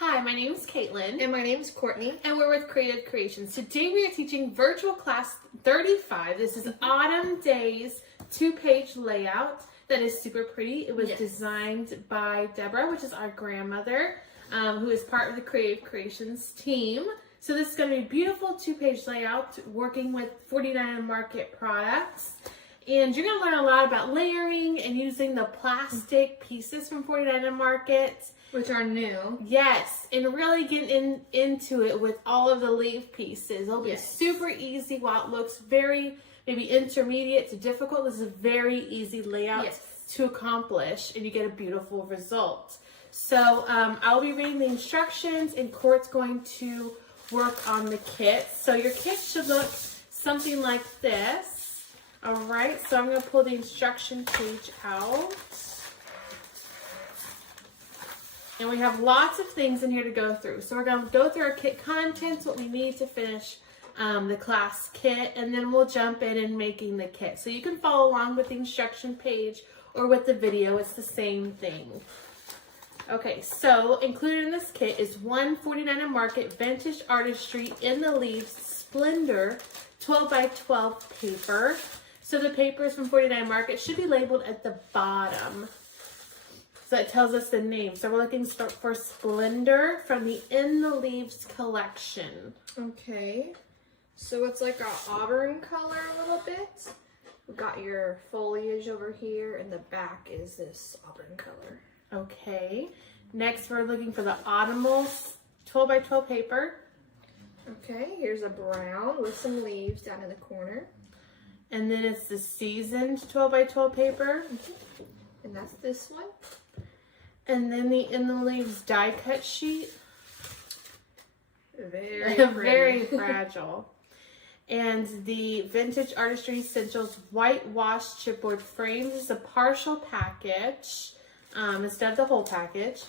Hi, my name is Caitlin. And my name is Courtney. And we're with Creative Creations. Today we are teaching Virtual Class 35. This is Autumn Days 2-page layout that is super pretty. It was designed by Deborah, which is our grandmother, who is part of the Creative Creations team. So this is going to be a beautiful 2-page layout working with 49 Market products. And you're going to learn a lot about layering and using the plastic pieces from 49 Market. Which are new. Yes, and really getting into it with all of the leaf pieces. It'll be super easy while it looks very maybe intermediate to difficult. This is a very easy layout to accomplish and you get a beautiful result. So I'll be reading the instructions and Court's going to work on the kit. So your kit should look something like this. All right, so I'm going to pull the instruction page out. And we have lots of things in here to go through. So we're going to go through our kit contents, what we need to finish the class kit, and then we'll jump in and making the kit. So you can follow along with the instruction page or with the video. It's the same thing. Okay, so included in this kit is one 49 Market Vintage Artistry in the Leaves Splendor 12 by 12 paper. So the papers from 49 Market should be labeled at the bottom. So it tells us the name. So we're looking for Splendor from the In the Leaves collection. Okay. So it's like an auburn color a little bit. We've got your foliage over here, and the back is this auburn color. Okay. Next, we're looking for the Autumnal 12 by 12 paper. Okay, here's a brown with some leaves down in the corner. And then it's the Seasoned 12 by 12 paper. And that's this one. And then the In the Leaves die cut sheet. Very Very fragile. And the Vintage Artistry Essentials whitewash chipboard frames is a partial package instead of the whole package.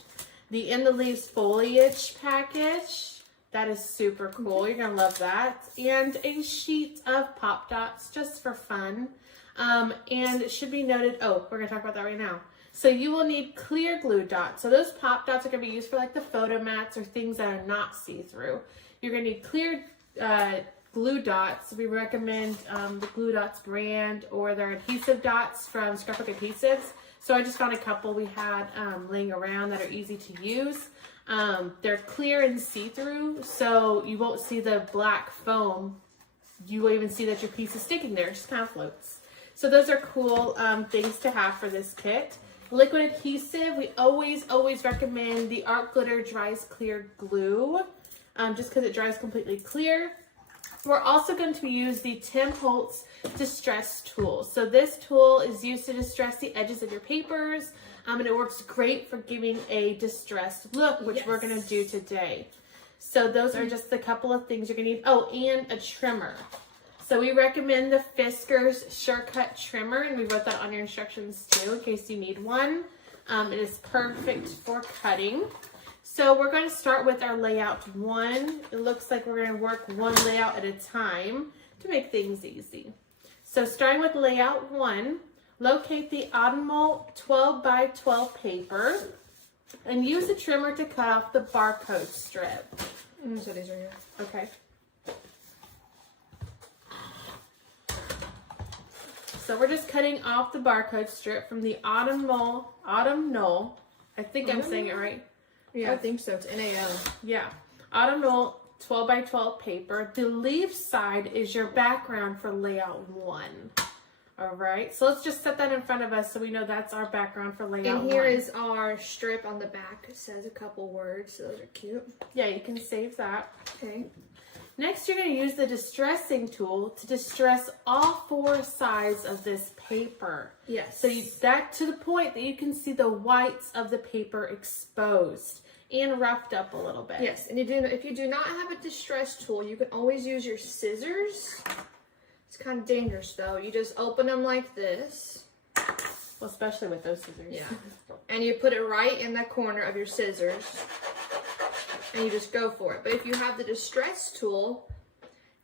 The In the Leaves foliage package. That is super cool. You're going to love that. And a sheet of pop dots just for fun. And it should be noted, we're going to talk about that right now. So you will need clear glue dots. So those pop dots are going to be used for like the photo mats or things that are not see-through. You're going to need clear glue dots. We recommend the Glue Dots brand or their adhesive dots from Scrapbook Adhesives. So I just found a couple we had laying around that are easy to use. They're clear and see-through, so you won't see the black foam. You won't even see that your piece is sticking there. It just kind of floats. So those are cool things to have for this kit. Liquid adhesive, we always recommend the Art Glitter Dries Clear Glue, just because it dries completely clear. We're also going to use the Tim Holtz Distress Tool. So this tool is used to distress the edges of your papers, and it works great for giving a distressed look, which we're going to do today. So those are just a couple of things you're going to need. Oh, and a trimmer. So we recommend the Fiskars Surecut Trimmer, and we wrote that on your instructions too, in case you need one. It is perfect for cutting. So we're going to start with our layout 1. It looks like we're going to work one layout at a time to make things easy. So starting with layout 1, locate the Autumnal 12 by 12 paper and use the trimmer to cut off the barcode strip. So these are here. Okay. So we're just cutting off the barcode strip from the Autumnal, I think I'm saying it right. Yeah, I think so. It's NAL. Yeah. Autumnal 12 by 12 paper. The leaf side is your background for layout 1. All right. So let's just set that in front of us so we know that's our background for layout 1. And here is our strip on the back. It says a couple words, so those are cute. Yeah, you can save that. Okay. Next, you're going to use the distressing tool to distress all 4 sides of this paper. Yes. So that to the point that you can see the whites of the paper exposed and roughed up a little bit. Yes, and if you do not have a distress tool, you can always use your scissors. It's kind of dangerous though. You just open them like this. Well, especially with those scissors. Yeah. And you put it right in the corner of your scissors. And you just go for it. But if you have the distress tool,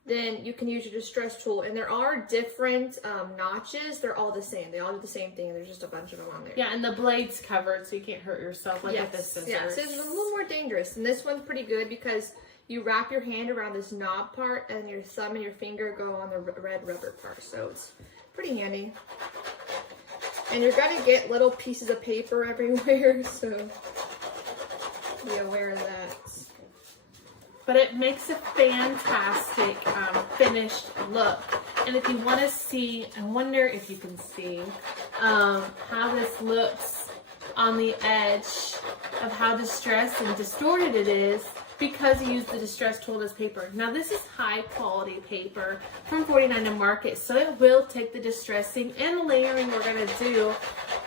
then you can use your distress tool. And there are different notches. They're all the same. They all do the same thing. There's just a bunch of them on there. Yeah, and the blade's covered so you can't hurt yourself like with the scissors. Yes, it's a little more dangerous. And this one's pretty good because you wrap your hand around this knob part and your thumb and your finger go on the red rubber part. So it's pretty handy. And you're going to get little pieces of paper everywhere, so be aware of that. But it makes a fantastic finished look. And if you want to see, I wonder if you can see how this looks on the edge of how distressed and distorted it is because you use the distress tool as paper. Now this is high quality paper from 49 to Market, so it will take the distressing and the layering we're going to do,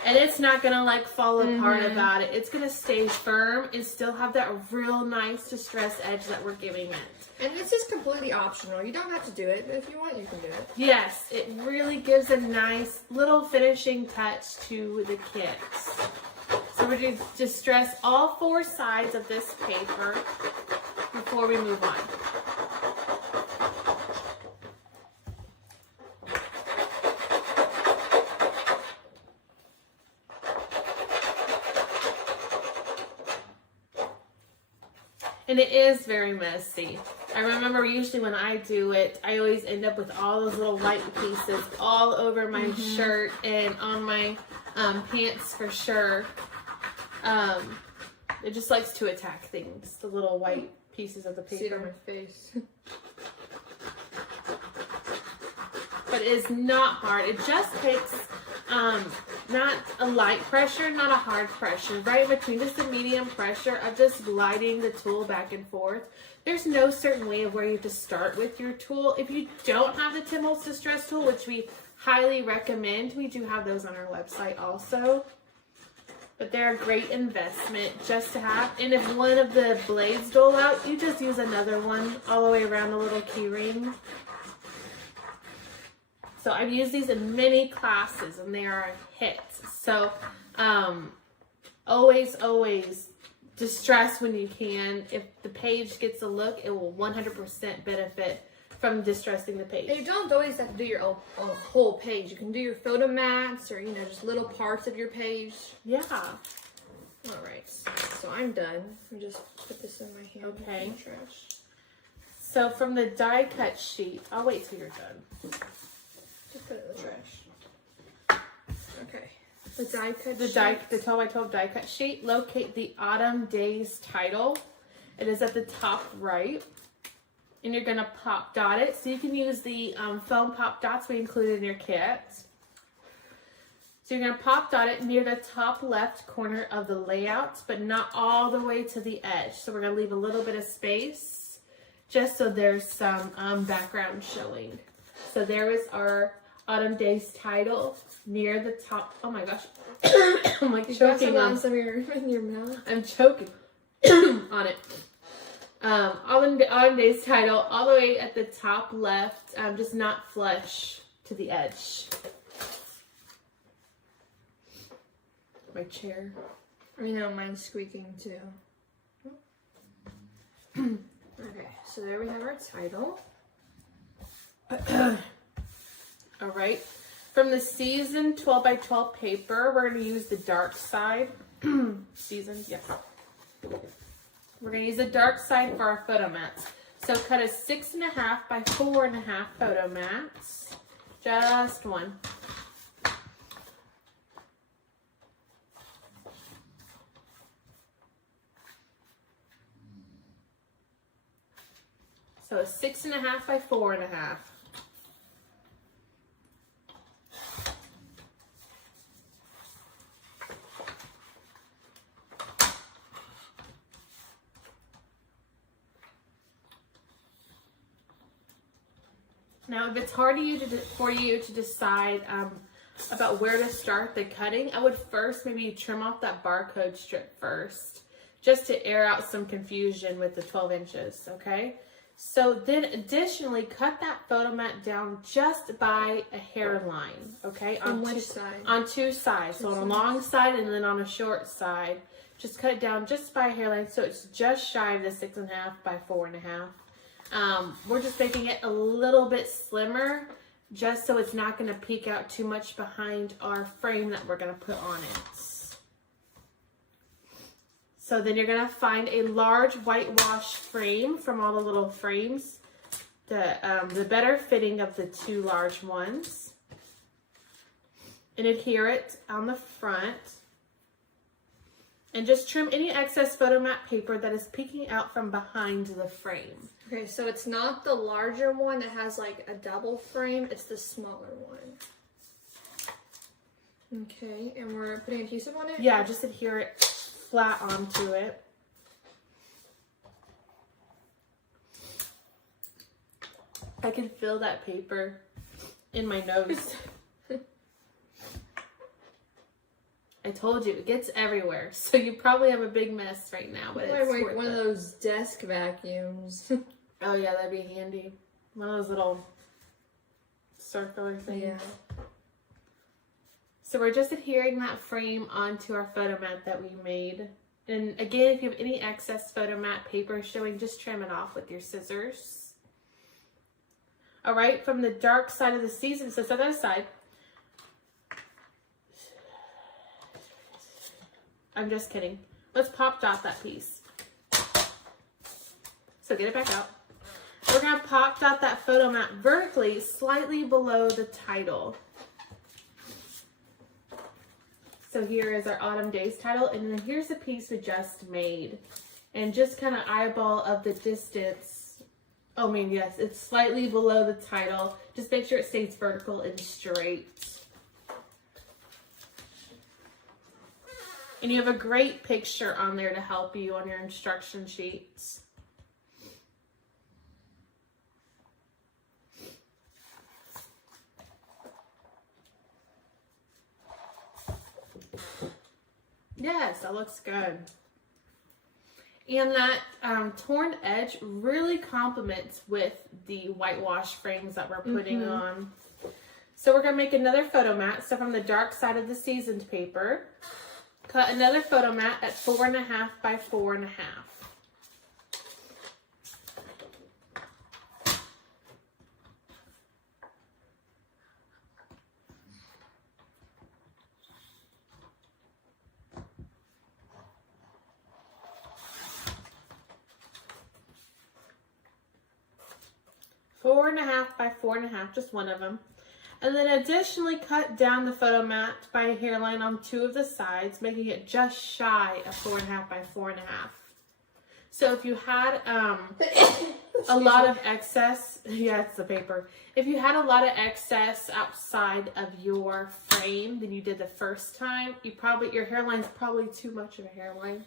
and it's not going to like fall apart about it. It's going to stay firm and still have that real nice distress edge that we're giving it. And this is completely optional. You don't have to do it, but if you want, you can do it. Yes, it really gives a nice little finishing touch to the kit. So we're going to distress all 4 sides of this paper before we move on. And it is very messy. I remember usually when I do it, I always end up with all those little white pieces all over my shirt and on my pants for sure. It just likes to attack things, the little white pieces of the paper. See it on my face. But it is not hard. It just takes not a light pressure, not a hard pressure, right in between, just a medium pressure of just gliding the tool back and forth. There's no certain way of where you have to start with your tool. If you don't have the Tim Holtz Distress tool, which we highly recommend, we do have those on our website also. But they're a great investment just to have. And if one of the blades dole out, you just use another one all the way around the little key ring. So I've used these in many classes and they are a hit. So always distress when you can. If the page gets a look, it will 100% benefit from distressing the page. And you don't always have to do your own whole page. You can do your photo mats or, just little parts of your page. Yeah. All right. So I'm done. Let me just put this in my hand. Okay. In the trash. So from the die cut sheet, I'll wait till you're done. Just put it in the trash. Okay. The die cut sheet. The 12x12 die cut sheet. Locate the Autumn Days title. It is at the top right. And you're going to pop dot it. So you can use the foam pop dots we included in your kit. So you're going to pop dot it near the top left corner of the layout, but not all the way to the edge. So we're going to leave a little bit of space just so there's some background showing. So there is our Autumn Days title near the top. Oh my gosh. I'm like choking on some in your mouth. I'm choking on it. Autumn Days title all the way at the top left, just not flush to the edge. My chair. I know, mine's squeaking too. Okay, so there we have our title. All right. From the seasoned 12x12 paper, we're going to use the dark side. Seasoned, yes. We're going to use the dark side for our photo mats. So cut a 6.5 by 4.5 photo mats. Just one. So a 6.5 by 4.5. Now, if it's hard for you to decide about where to start the cutting, I would first maybe trim off that barcode strip first, just to air out some confusion with the 12 inches, okay? So then additionally, cut that photo mat down just by a hairline, okay? On which side? On 2 sides. So on a long side and then on a short side. Just cut it down just by a hairline so it's just shy of the 6.5 by 4.5. We're just making it a little bit slimmer, just so it's not going to peek out too much behind our frame that we're going to put on it. So then you're going to find a large whitewash frame from all the little frames, the better fitting of the two large ones, and adhere it on the front. And just trim any excess photo mat paper that is peeking out from behind the frame. Okay, so it's not the larger one that has like a double frame, it's the smaller one. Okay, and we're putting adhesive on it? Yeah, just adhere it flat onto it. I can feel that paper in my nose. I told you, it gets everywhere. So you probably have a big mess right now, but it's like one of those desk vacuums. Oh yeah, that'd be handy. One of those little circular things. Yeah. So we're just adhering that frame onto our photo mat that we made. And again, if you have any excess photo mat paper showing, just trim it off with your scissors. All right, from the dark side of the season, so set that aside. I'm just kidding. Let's pop dot that piece. So get it back out. We're going to pop dot that photo mat vertically, slightly below the title. So here is our Autumn Days title, and then here's the piece we just made. And just kind of eyeball of the distance. Oh, I mean, yes, it's slightly below the title. Just make sure it stays vertical and straight. And you have a great picture on there to help you on your instruction sheets. Yes, that looks good. And that torn edge really complements with the whitewash frames that we're putting on. So we're going to make another photo mat. So from the dark side of the seasoned paper, cut another photo mat at 4.5 by 4.5. Four and a half by 4.5, just one of them. And then additionally cut down the photo mat by a hairline on two of the sides, making it just shy of 4.5 by 4.5. So if you had a lot of excess, yeah, it's the paper. If you had a lot of excess outside of your frame than you did the first time, your hairline's probably too much of a hairline.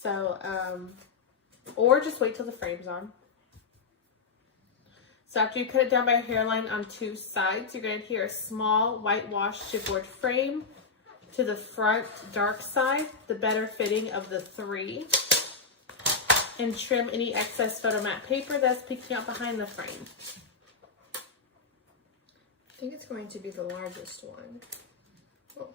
So, or just wait till the frame's on. So after you cut it down by a hairline on two sides, you're going to adhere a small whitewash chipboard frame to the front dark side, the better fitting of the three, and trim any excess photo mat paper that's peeking out behind the frame. I think it's going to be the largest one. Oh.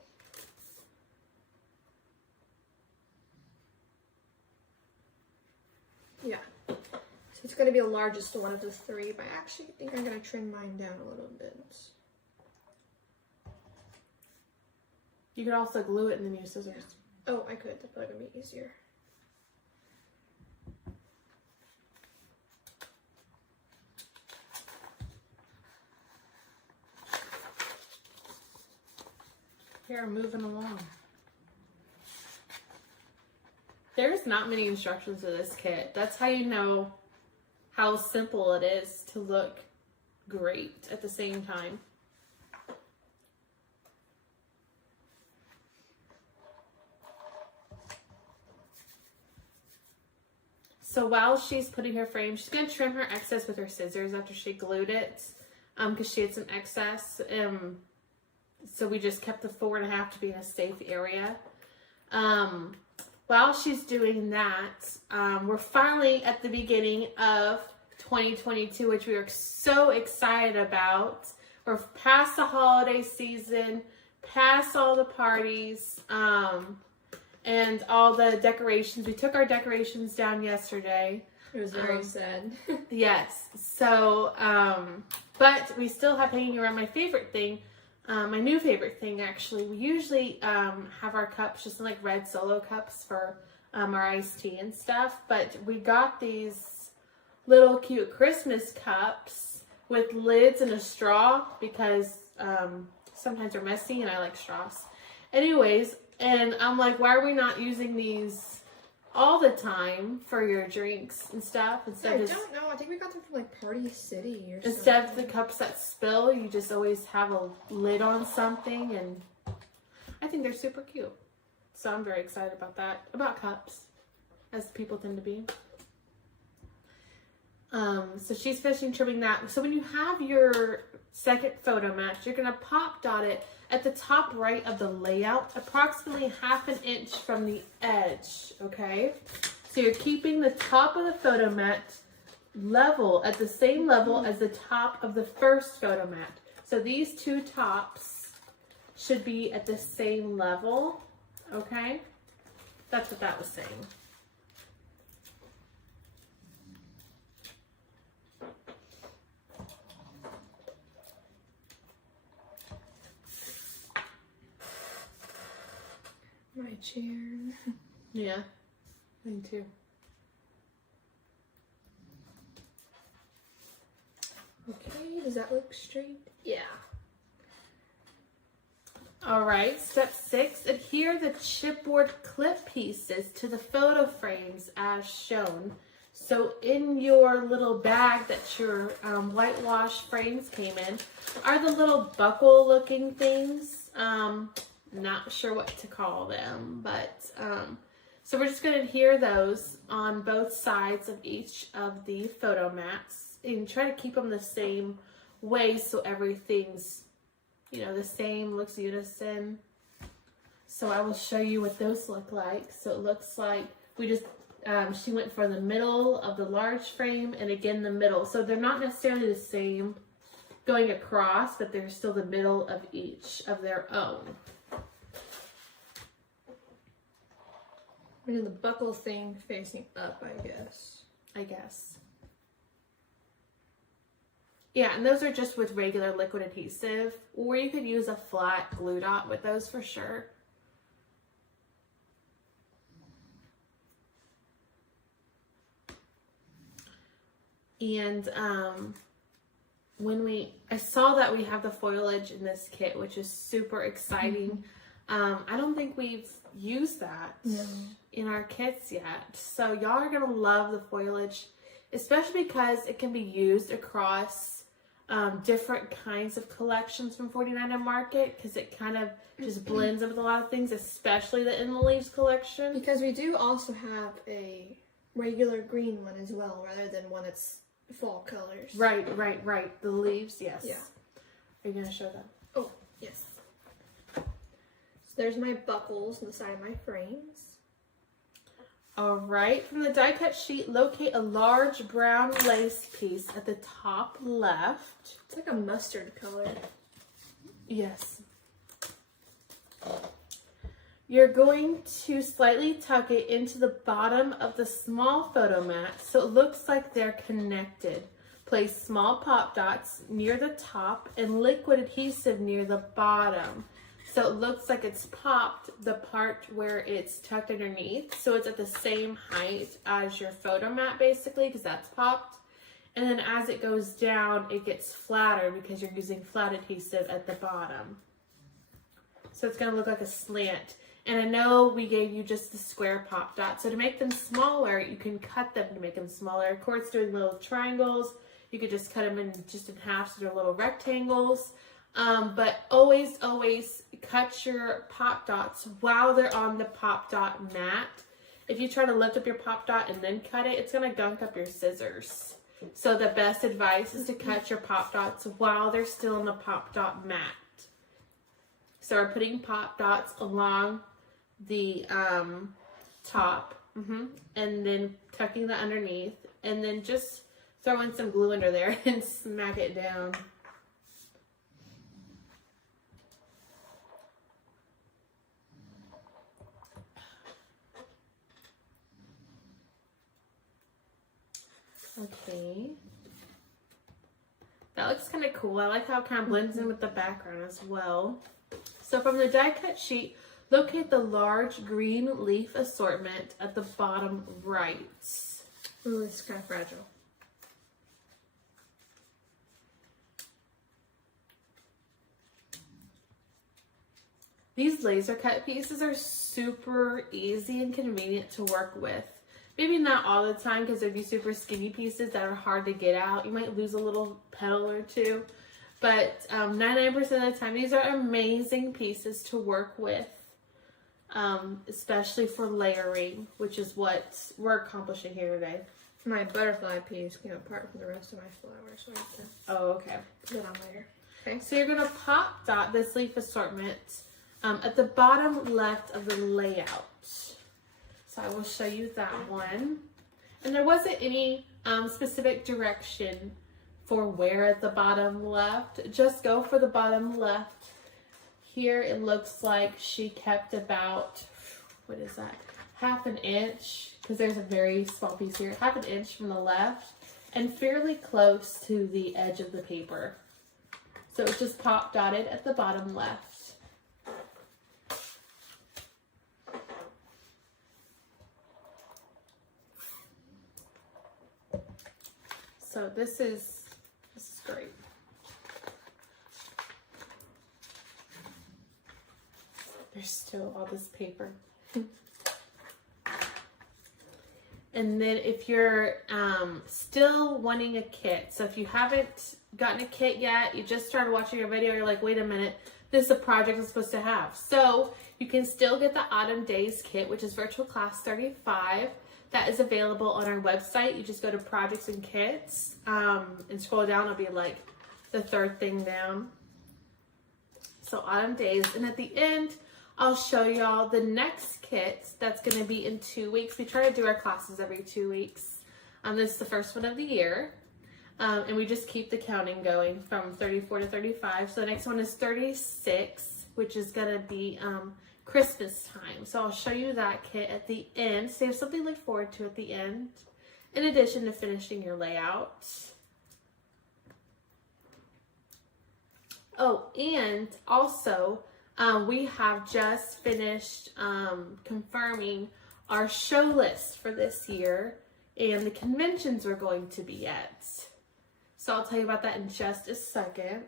Yeah. So it's going to be the largest one of the three, but I actually think I'm going to trim mine down a little bit. You could also glue it and then use scissors. Oh, I could. That'd probably be easier. Here, moving along. There's not many instructions to this kit. That's how you know how simple it is to look great at the same time. So while she's putting her frame, she's going to trim her excess with her scissors after she glued it, because she had some excess. So we just kept the 4.5 to be in a safe area. While she's doing that, we're finally at the beginning of 2022, which we are so excited about. We're past the holiday season, past all the parties, and all the decorations. We took our decorations down yesterday. It was very sad. Yes. So, but we still have hanging around my favorite thing. My new favorite thing, actually. We usually have our cups just in like red Solo cups for our iced tea and stuff. But we got these little cute Christmas cups with lids and a straw because sometimes they're messy and I like straws. Anyways, and I'm like, why are we not using these all the time for your drinks and stuff? I don't know. I think we got them from like Party City or something. Instead of the cups that spill, you just always have a lid on something, and I think they're super cute. So I'm very excited about that. About cups, as people tend to be. So she's finishing trimming that. So when you have your second photo match, you're going to pop dot it at the top right of the layout, approximately 1/2 inch from the edge, okay? So you're keeping the top of the photo mat level at the same level as the top of the first photo mat. So these two tops should be at the same level, okay? That's what that was saying. My chair. Yeah, me too. Okay, does that look straight? Yeah. All right, step 6, adhere the chipboard clip pieces to the photo frames as shown. So in your little bag that your whitewash frames came in are the little buckle looking things. Not sure what to call them, but so we're just going to adhere those on both sides of each of the photo mats and try to keep them the same way so everything's, you know, the same, looks unison. So I will show you what those look like. So it looks like we just she went for the middle of the large frame and again the middle. So they're not necessarily the same going across, but they're still the middle of each of their own. And the buckle thing facing up, I guess. Yeah, and those are just with regular liquid adhesive, or you could use a flat glue dot with those for sure. And I saw that we have the foliage in this kit, which is super exciting. I don't think we've used that in our kits yet. So y'all are going to love the foliage, especially because it can be used across different kinds of collections from 49 Market, because it kind of just blends in with a lot of things, especially the In the Leaves collection. Because we do also have a regular green one as well, rather than one that's fall colors. Right. The leaves, yes. Yeah. Are you going to show them? Oh, yes. So there's my buckles on the side of my frames. All right, from the die cut sheet, locate a large brown lace piece at the top left. It's like a mustard color. Yes. You're going to slightly tuck it into the bottom of the small photo mat so it looks like they're connected. Place small pop dots near the top and liquid adhesive near the bottom. So it looks like it's popped the part where it's tucked underneath. So it's at the same height as your photo mat basically, because that's popped. And then as it goes down, it gets flatter because you're using flat adhesive at the bottom. So it's going to look like a slant. And I know we gave you just the square pop dot. So to make them smaller, you can cut them to make them smaller. Of course, doing little triangles, you could just cut them in half so they're little rectangles. But always cut your pop dots while they're on the pop dot mat. If you try to lift up your pop dot and then cut it, it's going to gunk up your scissors. So the best advice is to cut your pop dots while they're still on the pop dot mat. So we're putting pop dots along the top and then tucking the underneath and then just throwing some glue under there and smack it down. see. That looks kind of cool. I like how it kind of blends in with the background as well. So from the die cut sheet, locate the large green leaf assortment at the bottom right. Ooh, it's kind of fragile. These laser cut pieces are super easy and convenient to work with. Maybe not all the time because there'd be super skinny pieces that are hard to get out. You might lose a little petal or two. But 99% of the time, these are amazing pieces to work with. Especially for layering, which is what we're accomplishing here today. My butterfly piece came apart from the rest of my flowers, so I have to Oh, okay. put it on later. Okay. So you're gonna pop dot this leaf assortment at the bottom left of the layout. So I will show you that one. And there wasn't any specific direction for where at the bottom left. Just go for the bottom left. Here it looks like she kept about, what is that? Half an inch, because there's a very small piece here, half an inch from the left and fairly close to the edge of the paper. So it's just pop dotted at the bottom left. So this is great. There's still all this paper. And then if you're still wanting a kit, so if you haven't gotten a kit yet, you just started watching your video, you're like, wait a minute, this is a project I'm supposed to have. So you can still get the Autumn Days kit, which is Virtual Class 35. That is available on our website. You just go to Projects and Kits and scroll down. It'll be like the third thing down. So Autumn Days. And at the end, I'll show y'all the next kit that's going to be in 2 weeks. We try to do our classes every 2 weeks. This is the first one of the year. And we just keep the counting going from 34 to 35. So the next one is 36, which is going to be Christmas time. So I'll show you that kit at the end. So you have something to look forward to at the end, in addition to finishing your layout. Oh, and also, we have just finished confirming our show list for this year and the conventions we're going to be at. So I'll tell you about that in just a second.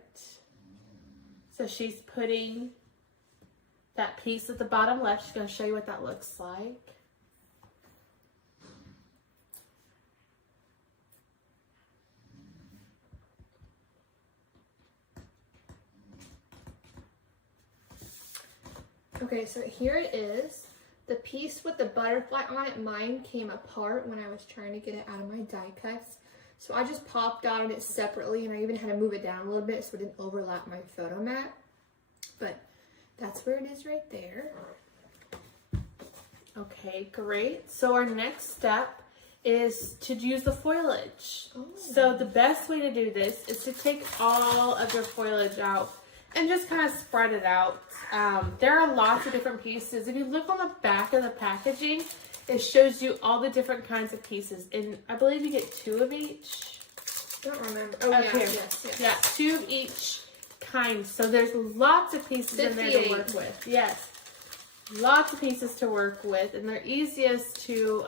So she's putting that piece at the bottom left. She's going to show you what that looks like. Okay, so here it is. The piece with the butterfly on it, mine came apart when I was trying to get it out of my die cuts. So I just pop dotted it separately, and I even had to move it down a little bit so it didn't overlap my photo mat. But that's where it is right there. Okay, great. So our next step is to use the foliage. Oh. So the best way to do this is to take all of your foliage out and just kind of spread it out. There are lots of different pieces. If you look on the back of the packaging, it shows you all the different kinds of pieces. And I believe you get 2 of each. I don't remember. Oh, Okay. yes. Yeah, 2 of each kind. So there's lots of pieces in there to work with. Yes. Lots of pieces to work with. And they're easiest to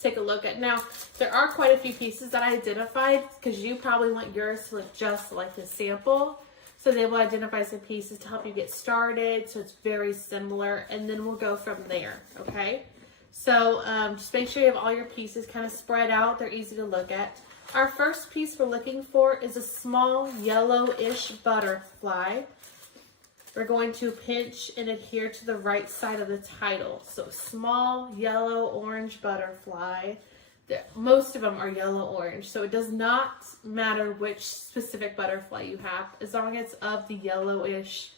take a look at. Now, there are quite a few pieces that I identified because you probably want yours to look just like the sample. So they will identify some pieces to help you get started. So it's very similar. And then we'll go from there. Okay. So just make sure you have all your pieces kind of spread out. They're easy to look at. Our first piece we're looking for is a small yellowish butterfly. We're going to pinch and adhere to the right side of the title. So small yellow-orange butterfly. Most of them are yellow-orange, so it does not matter which specific butterfly you have, as long as it's of the yellowish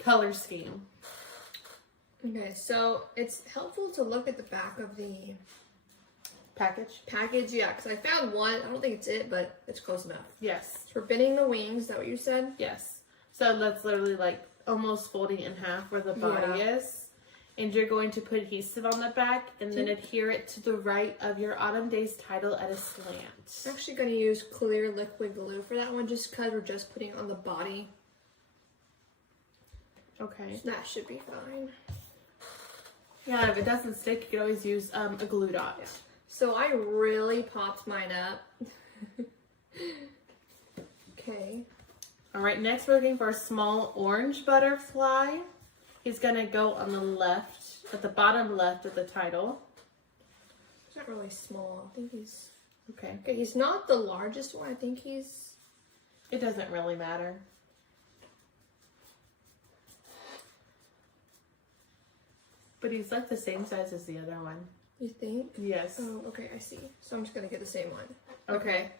color scheme. Okay, so it's helpful to look at the back of the package, yeah, because I found one. I don't think it's it, but it's close enough. Yes. So we're bending the wings. Is that what you said? Yes. So that's literally like almost folding in half where the body is. And you're going to put adhesive on the back and then adhere it to the right of your Autumn Days title at a slant. I'm actually going to use clear liquid glue for that one just because we're just putting it on the body. Okay. So that should be fine. Yeah, if it doesn't stick, you can always use a glue dot. Yeah. So I really popped mine up. Okay. All right, next we're looking for a small orange butterfly. He's going to go on the left, at the bottom left of the title. He's not really small. I think he's... Okay. Okay, he's not the largest one. I think he's... It doesn't really matter. But he's like the same size as the other one. You think? Yes. Oh, okay, I see. So I'm just going to get the same one. Okay.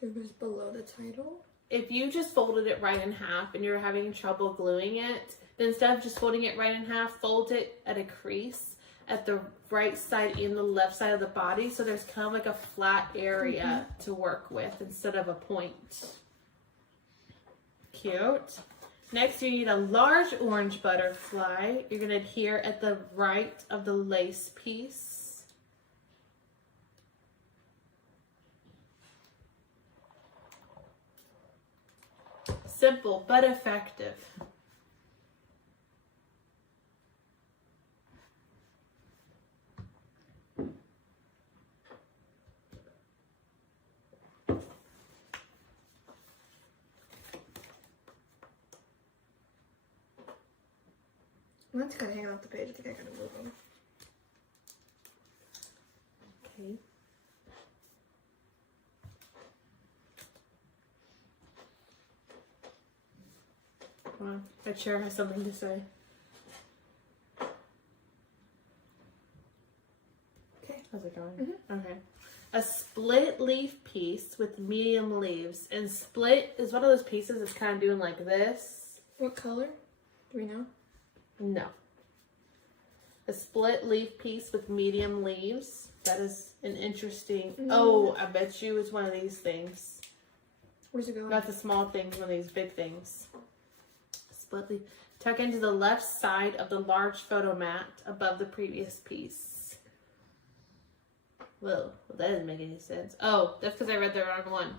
So it goes below the title. If you just folded it right in half and you're having trouble gluing it, then instead of just folding it right in half, fold it at a crease at the right side and the left side of the body. So there's kind of like a flat area to work with instead of a point. Cute. Next, you need a large orange butterfly. You're going to adhere at the right of the lace piece. Simple but effective. That's kind of hanging off the page. I think I gotta move them. Okay. Well, that chair has something to say. Okay. How's it going? Okay. A split leaf piece with medium leaves. And split is one of those pieces that's kind of doing like this. What color? Do we know? No. A split leaf piece with medium leaves. That is an interesting... Oh, I bet you it's one of these things. Where's it going? Not the small things, one of these big things. Split leaf. Tuck into the left side of the large photo mat above the previous piece. Whoa, well, that doesn't make any sense. Oh, that's because I read the wrong one.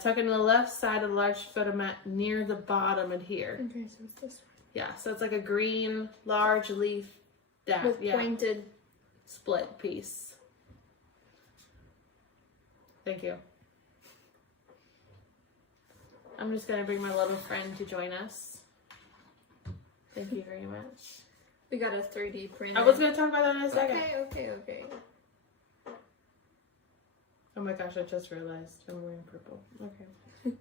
Tuck into the left side of the large photo mat near the bottom adhere. Okay, so it's this one. Yeah, so it's like a green large leaf that With pointed split piece. Thank you. I'm just gonna bring my little friend to join us. Thank you very much. We got a 3D printer. I was gonna talk about that in a second. Okay. Oh my gosh, I just realized I'm wearing purple. Okay. Okay.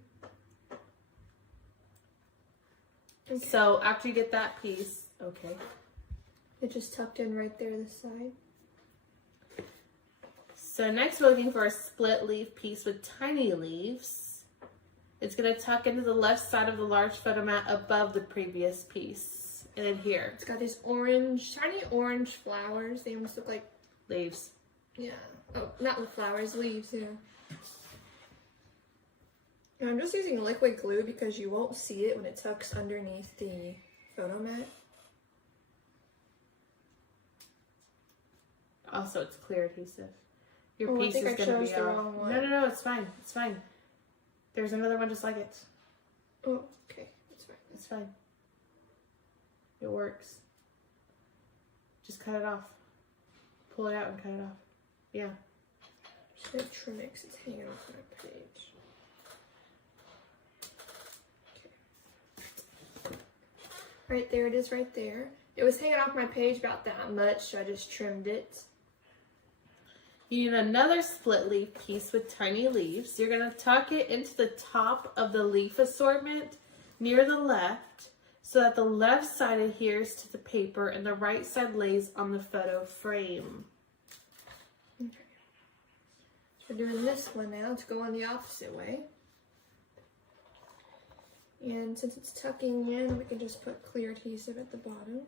So after you get that piece, okay. It just tucked in right there, this side. So next we're looking for a split leaf piece with tiny leaves. It's gonna tuck into the left side of the large photo mat above the previous piece and adhere. It's got these orange, tiny orange flowers. They almost look like Leaves. Yeah. Oh, not with flowers, leaves, yeah. And I'm just using liquid glue because you won't see it when it tucks underneath the photo mat. Also, it's clear adhesive. Your Oh, I piece think is I going to chose be the off. wrong one. No, it's fine. It's fine. There's another one just like it. Oh, okay. That's fine. It's fine. It works. Just cut it off. Pull it out and cut it off. Yeah. Just gonna trim it because it's hanging off my page. Okay. Right there it is right there. It was hanging off my page about that much, so I just trimmed it. You need another split leaf piece with tiny leaves. You're going to tuck it into the top of the leaf assortment near the left so that the left side adheres to the paper and the right side lays on the photo frame. Okay. So we're doing this one now. Let's go on the opposite way. And since it's tucking in, we can just put clear adhesive at the bottom.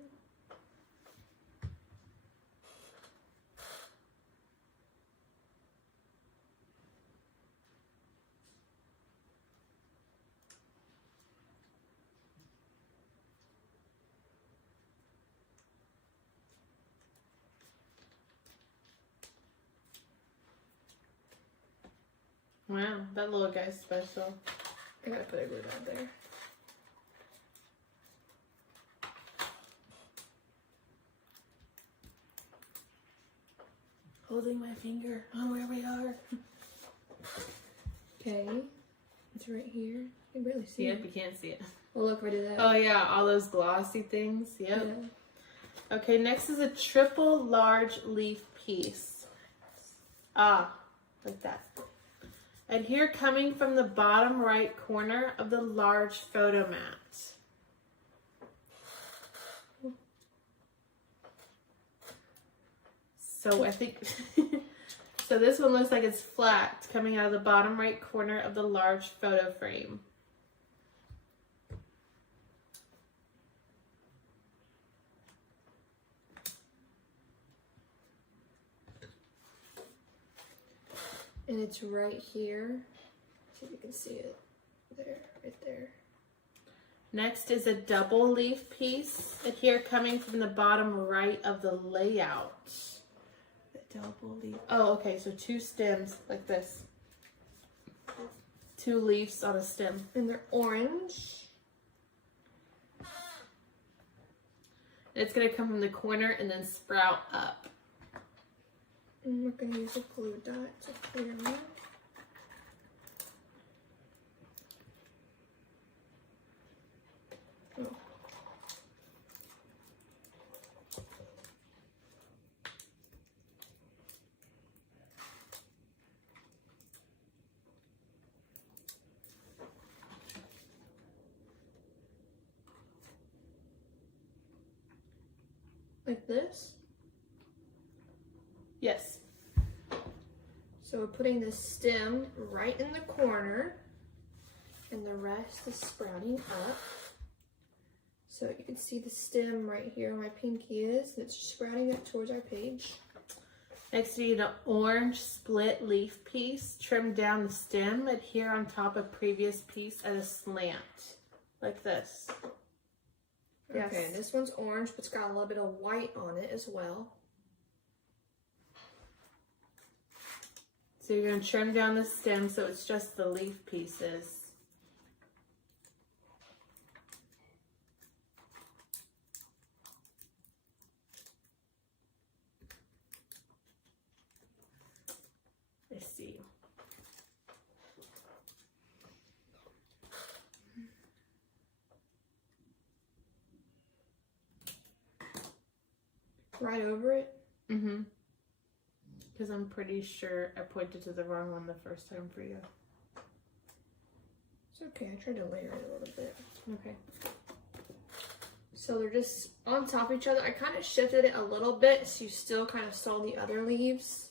Wow, that little guy's special. I gotta put a glue down there. Holding my finger on where we are. Okay, it's right here. You can barely see Yep, it. you can't see it. Well, look, if I do that. Oh yeah, all those glossy things. Yep. Yeah. Okay, next is a triple large leaf piece. Ah, like that. Adhere coming from the bottom right corner of the large photo mat. So I think, so this one looks like it's flat coming out of the bottom right corner of the large photo frame. And it's right here. See if you can see it. There, right there. Next is a double leaf piece. Adhere coming from the bottom right of the layout. The double leaf. Oh, okay, so 2 stems like this. 2 leaves on a stem. And they're orange. It's gonna come from the corner and then sprout up. And we're gonna use a glue dot to clear them. Oh. Like this. Yes. So we're putting the stem right in the corner and the rest is sprouting up. So you can see the stem right here where my pinky is. It's sprouting up towards our page. Next we need an orange split leaf piece. Trim down the stem. Adhere on top of previous piece at a slant. Like this. Yes. Okay, and this one's orange, but it's got a little bit of white on it as well. So you're going to trim down the stem so it's just the leaf pieces. Let's see. Right over it. Mm-hmm. Because I'm pretty sure I pointed to the wrong one the first time for you. It's okay, I tried to layer it a little bit. Okay. So they're just on top of each other. I kind of shifted it a little bit so you still kind of saw the other leaves.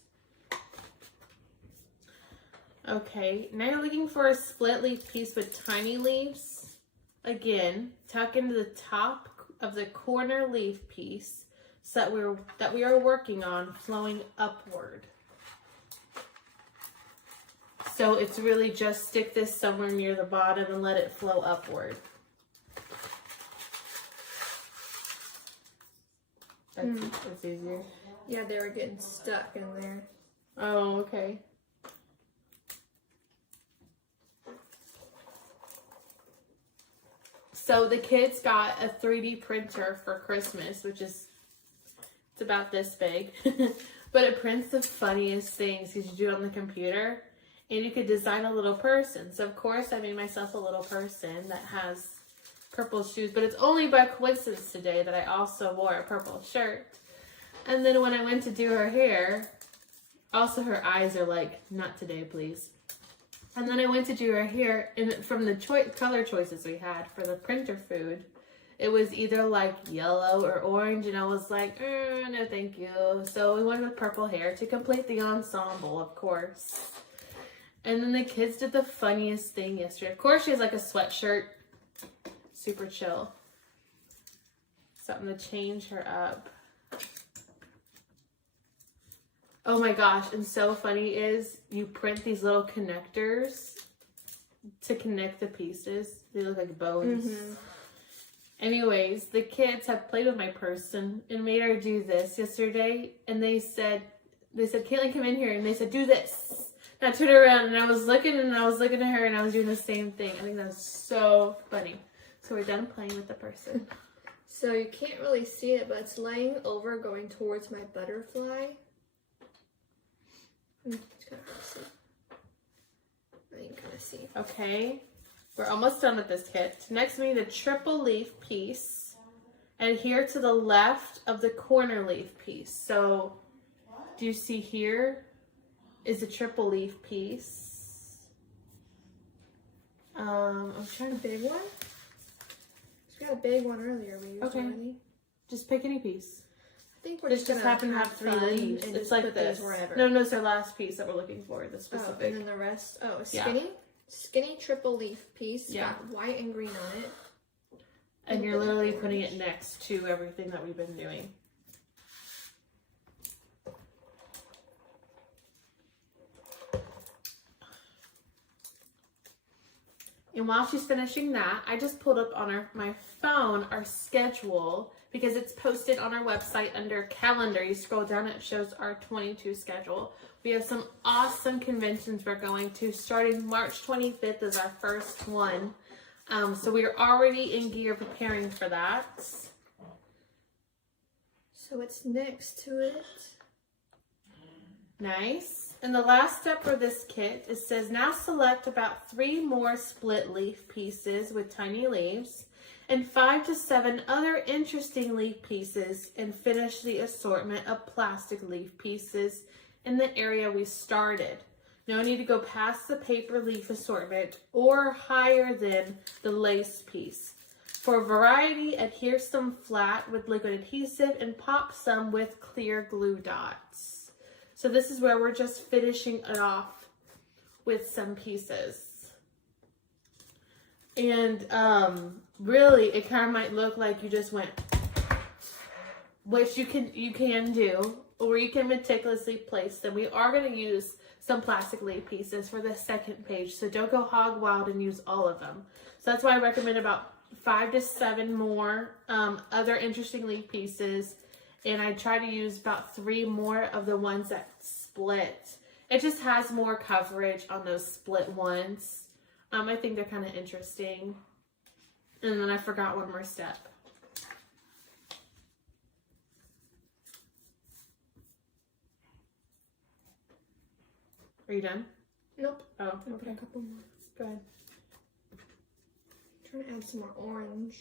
Okay, now you're looking for a split leaf piece with tiny leaves. Again, tuck into the top of the corner leaf piece so that we are working on flowing upward. So it's really just stick this somewhere near the bottom and let it flow upward. That's easier. Yeah, they were getting stuck in there. Oh, okay. So the kids got a 3D printer for Christmas, which is, it's about this big, but it prints the funniest things because you do it on the computer and you could design a little person. So of course I made myself a little person that has purple shoes, but it's only by coincidence today that I also wore a purple shirt. And then when I went to do her hair, also her eyes are like, not today, please. And then I went to do her hair, and from the color choices we had for the printer food, it was either like yellow or orange, and I was like, no thank you. So we went with purple hair to complete the ensemble, of course. And then the kids did the funniest thing yesterday. Of course, she has like a sweatshirt, super chill. Something to change her up. Oh my gosh, and so funny is you print these little connectors to connect the pieces. They look like bones. Mm-hmm. Anyways, the kids have played with my person and made her do this yesterday. And they said, Caitlin, come in here. And they said, do this. I turned around and I was looking at her and I was doing the same thing. I think that was so funny. So we're done playing with the person. So you can't really see it, but it's laying over going towards my butterfly. It's kind of hard to see. You can kind of see. Okay. We're almost done with this kit. Next we need a triple leaf piece. Adhere to the left of the corner leaf piece. So do you see here is a triple leaf piece. I'm trying A to big one? We got a big one earlier we used already. Just pick any piece. I think we're This just happen to have 3 leaves. And It's just like put this. these wherever. No, it's our last piece that we're looking for. The Oh, specific. and then the rest. Oh, skinny. Skinny triple leaf piece. Yeah. Got white and green on it. And you're literally putting it next to everything that we've been doing. And while she's finishing that, I just pulled up on my phone our schedule because it's posted on our website under calendar. You scroll down, it shows our 22 schedule. We have some awesome conventions we're going to. Starting March 25th is our first one. So we are already in gear preparing for that. So it's next to it. Nice. And the last step for this kit, it says now select about 3 more split leaf pieces with tiny leaves and 5 to 7 other interesting leaf pieces and finish the assortment of plastic leaf pieces in the area we started. No need to go past the paper leaf assortment or higher than the lace piece. For variety, adhere some flat with liquid adhesive and pop some with clear glue dots. So this is where we're just finishing it off with some pieces. And really, it kind of might look like you just went, which you can do, or you can meticulously place them. We are going to use some plastic leaf pieces for the second page, so don't go hog wild and use all of them. So that's why I recommend about 5 to 7 more other interesting leaf pieces. And I try to use about 3 more of the ones that split. It just has more coverage on those split ones. I think they're kind of interesting. And then I forgot one more step. Are you done? Nope. Oh, I'll put okay. a couple more. Go ahead. I'm trying to add some more orange.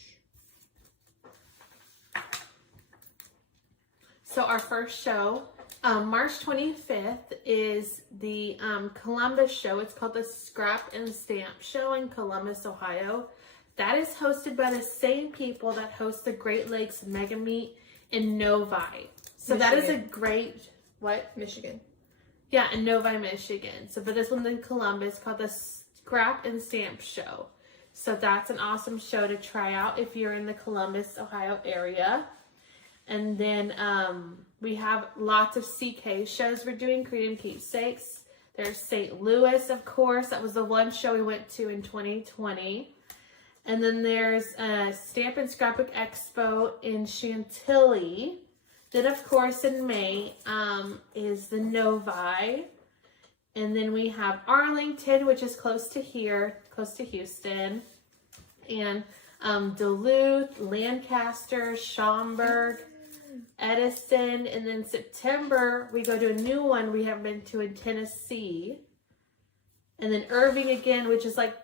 So our first show, March 25th, is the Columbus show. It's called the Scrap and Stamp Show in Columbus, Ohio. That is hosted by the same people that host the Great Lakes Mega Meet in Novi. So Michigan. That is a great, what? Michigan. Yeah, in Novi, Michigan. So but this one's in Columbus, called the Scrap and Stamp Show. So that's an awesome show to try out if you're in the Columbus, Ohio area. And then we have lots of CK shows we're doing, Creative Keepsakes. There's St. Louis, of course. That was the one show we went to in 2020. And then there's Stamp and Scrapbook Expo in Chantilly. Then, of course, in May is the Novi. And then we have Arlington, which is close to here, close to Houston. And Duluth, Lancaster, Schaumburg, Edison, and then September we go to a new one we haven't been to in Tennessee, and then Irving again, which is like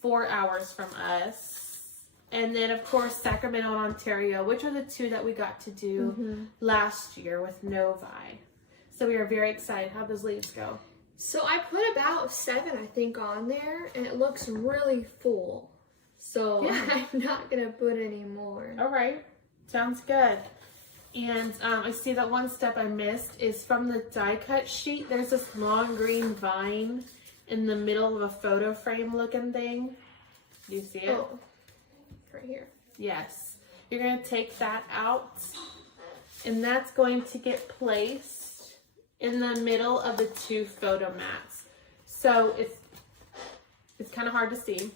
4 hours from us, and then of course Sacramento and Ontario, which are the 2 that we got to do last year with Novi. So we are very excited. How those leaves go? So I put about 7, I think, on there, and it looks really full. So yeah. I'm not gonna put any more. All right, sounds good. And I see that one step I missed is from the die cut sheet. There's this long green vine in the middle of a photo frame looking thing. Do you see it? Oh, right here. Yes. You're going to take that out, and that's going to get placed in the middle of the 2 photo mats. So it's kind of hard to see,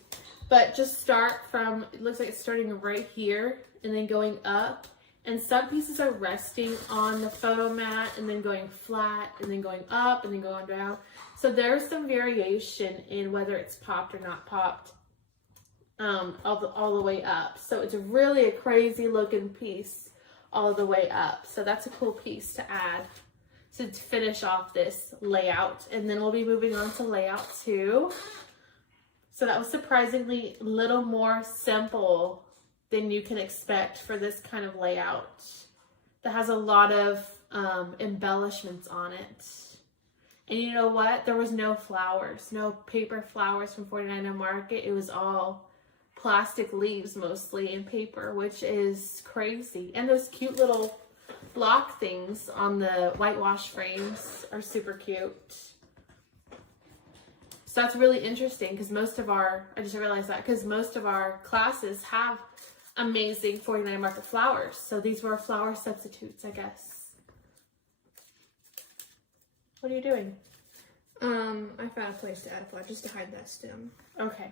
but just start from, it looks like it's starting right here and then going up. And some pieces are resting on the photo mat and then going flat and then going up and then going down. So So there's some variation in whether it's popped or not popped all the way up. So it's really a crazy looking piece all the way up. So that's a cool piece to add to finish off this layout. And then we'll be moving on to layout 2. So that was surprisingly a little more simple than you can expect for this kind of layout. That has a lot of embellishments on it. And you know what? There was no flowers, no paper flowers from 49 Market. It was all plastic leaves mostly in paper, which is crazy. And those cute little block things on the whitewash frames are super cute. So that's really interesting because I just realized that because most of our classes have amazing 49 Market flowers. So these were flower substitutes, I guess. What are you doing? I found a place to add a flower just to hide that stem. Okay.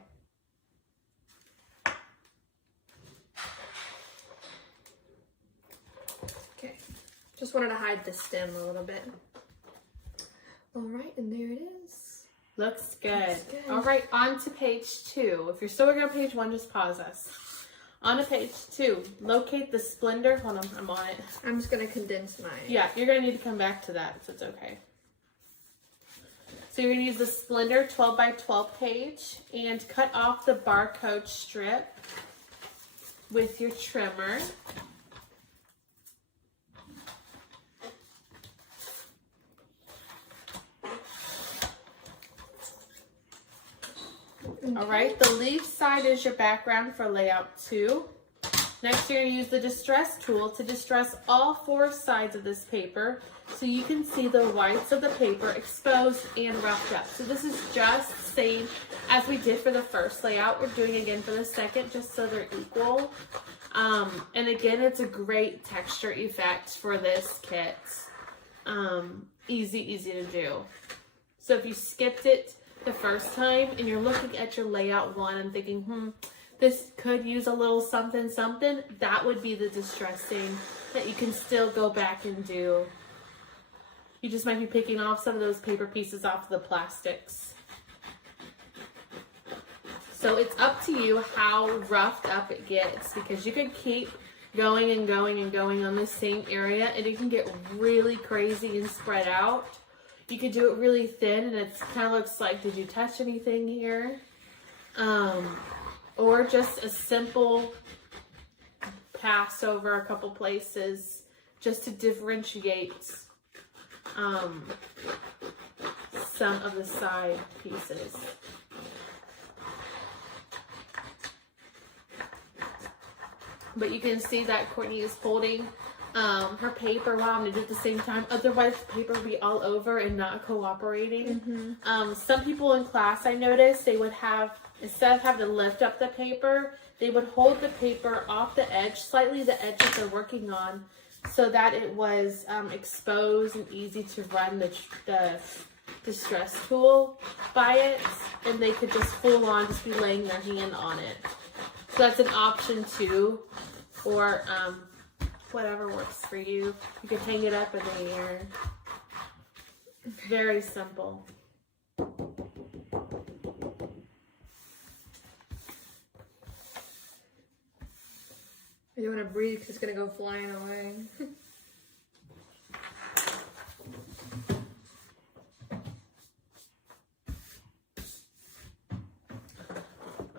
Okay. Just wanted to hide the stem a little bit. All right, and there it is. Looks good. Looks good. All right, on to page 2. If you're still working on page 1, just pause us. On to page 2. Locate the Splendor. Hold on, I'm on it. I'm just going to condense my... Yeah, you're going to need to come back to that, so it's okay. So you're going to use the Splendor 12 by 12 page and cut off the barcode strip with your trimmer. Okay. All right, the leaf side is your background for layout 2. Next, you're going to use the distress tool to distress all 4 sides of this paper so you can see the whites of the paper exposed and roughed up. So this is just the same as we did for the first layout. We're doing again for the second just so they're equal. And again, it's a great texture effect for this kit. Easy to do. So if you skipped it the first time and you're looking at your layout 1 and thinking, this could use a little something, that would be the distressing that you can still go back and do. You just might be picking off some of those paper pieces off the plastics. So it's up to you how roughed up it gets because you could keep going and going and going on the same area and it can get really crazy and spread out. You could do it really thin and it kind of looks like, did you touch anything here? Or just a simple pass over a couple places just to differentiate some of the side pieces. But you can see that Courtney is holding her paper while I'm going to do it at the same time. Otherwise, the paper would be all over and not cooperating. Some people in class, I noticed, they would have, instead of having to lift up the paper, they would hold the paper off the edge, slightly the edge that they're working on, so that it was exposed and easy to run the distress tool by it, and they could just full on just be laying their hand on it. So that's an option too, or whatever works for you. You could hang it up in the air. Very simple. I don't want to breathe because it's going to go flying away.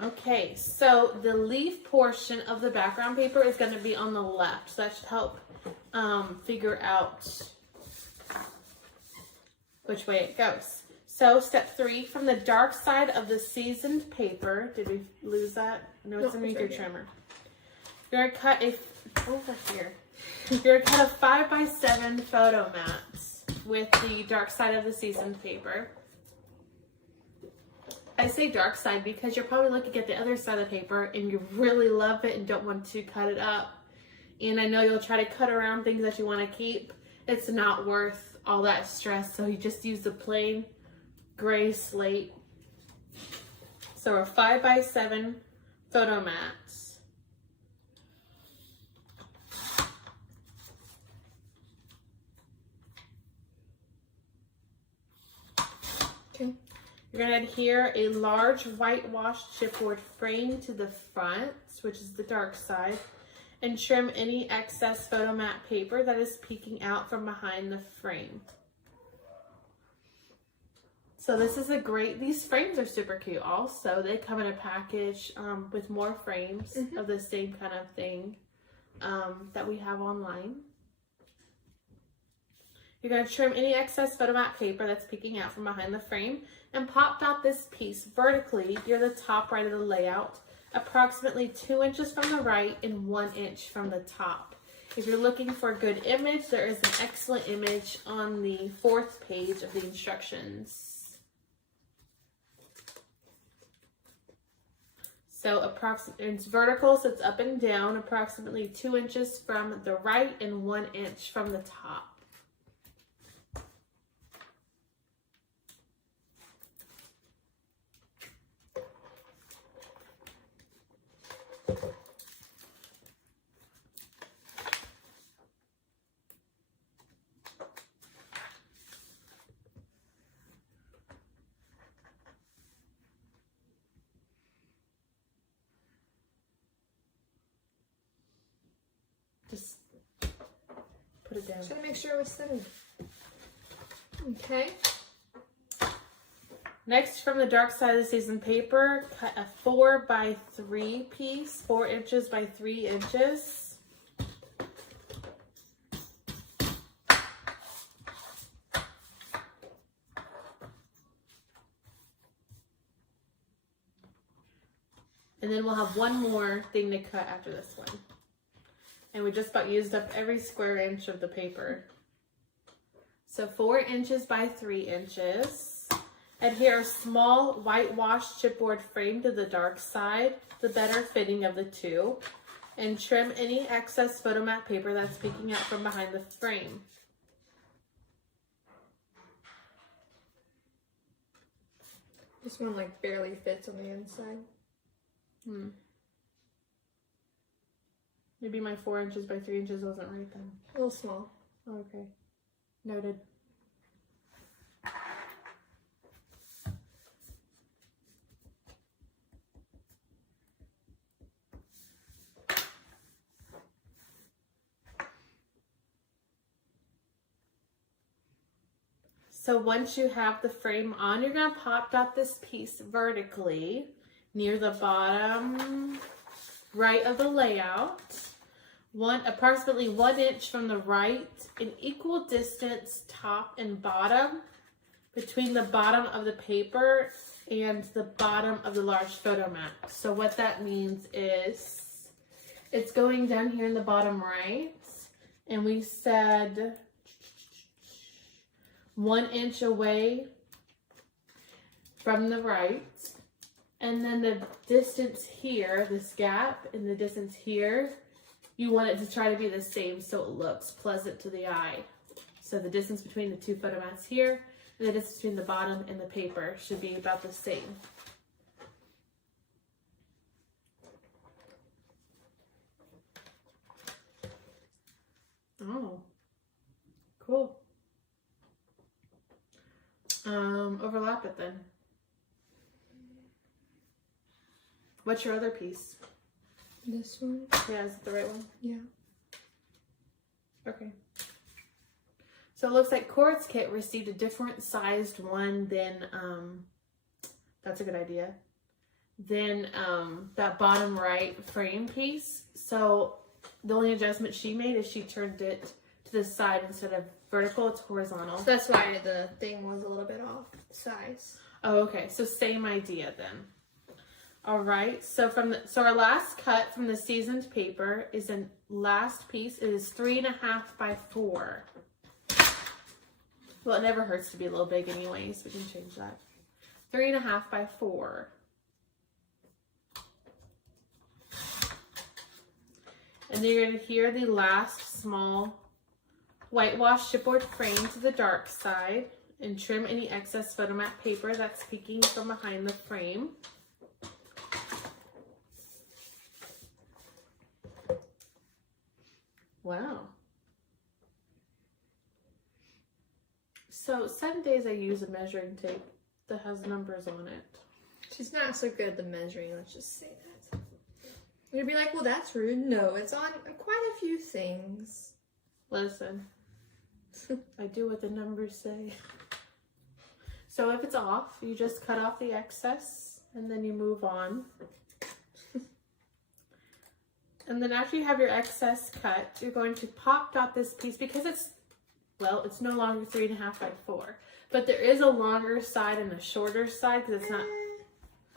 Okay, so the leaf portion of the background paper is going to be on the left. So that should help figure out which way it goes. So step 3, from the dark side of the seasoned paper, did we lose that? No, it's underneath your trimmer. You're gonna cut over here. You're gonna cut a 5 by 7 photo mat with the dark side of the seasoned paper. I say dark side because you're probably looking at the other side of the paper and you really love it and don't want to cut it up. And I know you'll try to cut around things that you want to keep. It's not worth all that stress, so you just use the plain gray slate. So a 5 by 7 photo mat. Okay. You're going to adhere a large whitewashed chipboard frame to the front, which is the dark side, and trim any excess photo mat paper that is peeking out from behind the frame. So this is these frames are super cute also. They come in a package with more frames of the same kind of thing that we have online. You're going to trim any excess photo mat paper that's peeking out from behind the frame and pop out this piece vertically near the top right of the layout, approximately 2 inches from the right and 1 inch from the top. If you're looking for a good image, there is an excellent image on the 4th page of the instructions. So it's vertical, so it's up and down, approximately 2 inches from the right and 1 inch from the top. Just put it down. Just gotta make sure it's centered. Okay. Next, from the dark side of the seasoned paper, cut a 4x3 piece, 4 inches by 3 inches. And then we'll have one more thing to cut after this one. And we just about used up every square inch of the paper. So 4 inches by 3 inches. Adhere a small whitewashed chipboard frame to the dark side, the better fitting of the two, and trim any excess photo mat paper that's peeking out from behind the frame. This one like barely fits on the inside. Maybe my 4 inches by 3 inches wasn't right then. A little small. Okay. Noted. So once you have the frame on, you're going to pop out this piece vertically near the bottom right of the layout. Approximately 1 inch from the right, an equal distance top and bottom between the bottom of the paper and the bottom of the large photo mat. So what that means is it's going down here in the bottom right, and we said 1 inch away from the right. And then the distance here, this gap, and the distance here, you want it to try to be the same so it looks pleasant to the eye. So the distance between the two photo mats here, and the distance between the bottom and the paper should be about the same. Oh, cool. Overlap it then. What's your other piece? This one? Yeah, is it the right one? Yeah. Okay. So it looks like Court's kit received a different sized one than, that's a good idea, than that bottom right frame piece. So the only adjustment she made is she turned it to the side instead of vertical, it's horizontal. So that's why the thing was a little bit off size. Oh, okay. So same idea then. All right. So our last cut from the seasoned paper is a last piece. It is 3.5 by 4. Well, it never hurts to be a little big anyways. We can change that. 3.5 by 4. And then you're going to adhere the last small whitewash chipboard frame to the dark side and trim any excess photo mat paper that's peeking from behind the frame. Wow. So some days I use a measuring tape that has numbers on it. She's not so good at the measuring, let's just say that. You'd be like, well, that's rude. No, it's on quite a few things. Listen, I do what the numbers say. So if it's off, you just cut off the excess and then you move on. And then after you have your excess cut, you're going to pop dot this piece because it's no longer 3.5 by 4. But there is a longer side and a shorter side because it's not.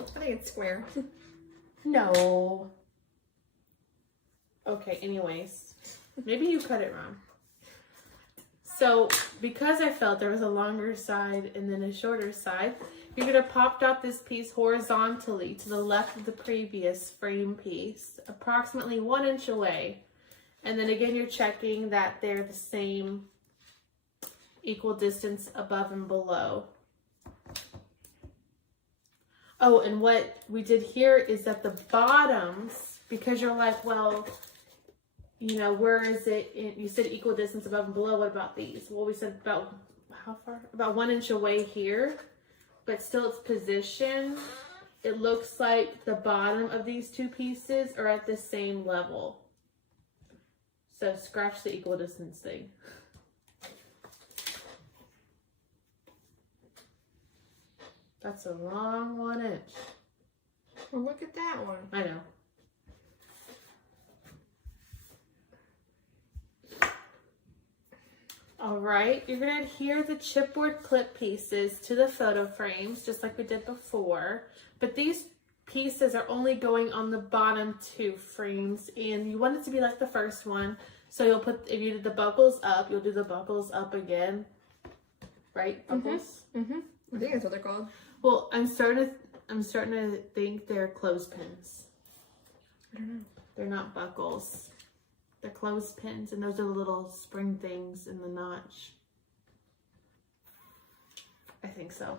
I think it's square. No. Okay, anyways. Maybe you cut it wrong. So, because I felt there was a longer side and then a shorter side, you're going to pop dot this piece horizontally to the left of the previous frame piece, approximately 1 inch away. And then again, you're checking that they're the same equal distance above and below. Oh, and what we did here is that the bottoms, because you're like, well, you know, where is it? You said equal distance above and below. What about these? Well, we said about how far? About 1 inch away here, but still its position. It looks like the bottom of these two pieces are at the same level. So scratch the equal distance thing. That's a long 1 inch. Well, look at that one. I know. All right, you're going to adhere the chipboard clip pieces to the photo frames, just like we did before. But these pieces are only going on the bottom 2 frames, and you want it to be like the first one. So you'll put, if you did the buckles up, you'll do the buckles up again. Right? Buckles? Mm-hmm. I think that's what they're called. Well, I'm starting to think they're clothespins. I don't know. They're not buckles. They're clothespins, and those are the little spring things in the notch. I think so.